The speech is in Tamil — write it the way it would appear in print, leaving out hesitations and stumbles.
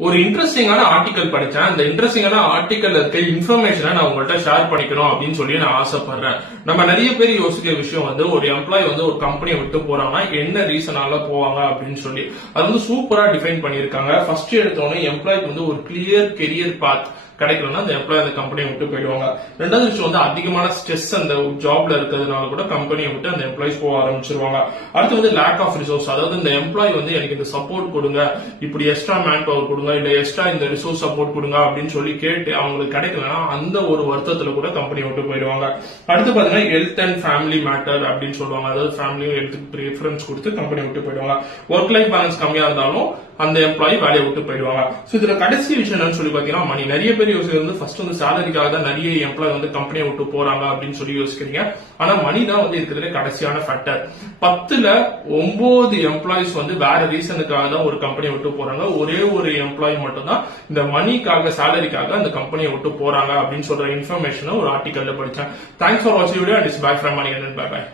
ஒரு இன்ட்ரெஸ்டிங்கான ஆர்டிகல் படிச்சேன். அந்த இன்ட்ரெஸ்டிங்கான ஆர்டிகல் இருக்க இன்ஃபர்மேஷனை நான் உங்கள்கிட்ட ஷேர் பண்ணிக்கணும் அப்படின்னு சொல்லி நான் ஆசைப்படுறேன். நம்ம நிறைய பேர் யோசிக்கிற விஷயம் ஒரு எம்ப்ளாயி ஒரு கம்பெனியை விட்டு போறாங்கன்னா என்ன ரீசனால போவாங்க அப்படின்னு சொல்லி அது சூப்பரா டிஃபைன் பண்ணிருக்காங்க. ஃபர்ஸ்ட் எடுத்தோடனே எம்ப்ளாய்க்கு ஒரு கிளியர் கெரியர் பாத் கிடைக்கலன்னா அந்த எம்ப்ளாய் அந்த கம்பெனியை விட்டு போயிடுவாங்க. ரெண்டாவது விஷயம் அதிகமான ஸ்ட்ரெஸ் அந்த ஜாப்ல இருக்கிறதுனால கூட கம்பெனியை விட்டு அந்த எம்ப்ளாய்ஸ் போக ஆரம்பிச்சிருவாங்க. அடுத்து லேக் ஆஃப் ரிசோர்ஸ், அதாவது இந்த எம்ப்ளாய் எனக்கு இந்த சப்போர்ட் கொடுங்க, இப்படி எக்ஸ்ட்ரா மேன் பவர் கொடுங்க, இல்ல எக்ஸ்ட்ரா இந்த ரிசோர்ஸ் சப்போர்ட் கொடுங்க அப்படின்னு சொல்லி கேட்டு அவங்களுக்கு கிடைக்கலன்னா அந்த ஒரு வருத்தத்துல கூட கம்பெனியை விட்டு போயிடுவாங்க. அடுத்து பாத்தீங்கன்னா ஹெல்த் அண்ட் ஃபேமிலி மேட்டர் அப்படின்னு சொல்லுவாங்க. அதாவது ஃபேமிலியும் ஹெல்த்துக்கு ப்ரிஃபரன்ஸ் கொடுத்து கம்பெனியை விட்டு போயிடுவாங்க. ஒர்க் லைஃப் பேலன்ஸ் கம்மியா இருந்தாலும் அந்த எம்ப்ளாயி வேலையை விட்டு போயிடுவாங்க. இதுல கடைசி விஷயம் என்னன்னு சொல்லி பாத்தீங்கன்னா மணி. நிறைய பேர் யோசிக்கிறது ஃபர்ஸ்ட் சேலரிக்காக தான் நிறைய எம்ப்ளாய் கம்பெனியை விட்டு போறாங்க அப்படின்னு சொல்லி யோசிக்கிறீங்க. ஆனா மணி தான் இருக்கிறதுல கடைசியான ஃபேக்டர். 10ல 9 எம்ப்ளாயிஸ் வேற ரீசனுக்காக தான் ஒரு கம்பெனியை விட்டு போறாங்க. ஒரே ஒரு எம்ப்ளாயி மட்டும் தான் இந்த மணிக்காக சேலரிக்காக அந்த கம்பெனியை விட்டு போறாங்க அப்படின்னு சொல்ற இன்ஃபர்மேஷன் ஒரு ஆர்டிகல்ல படிச்சேன். தேங்க்ஸ் ஃபார் வாட்சிங் video and it's back from Mani. Bye by.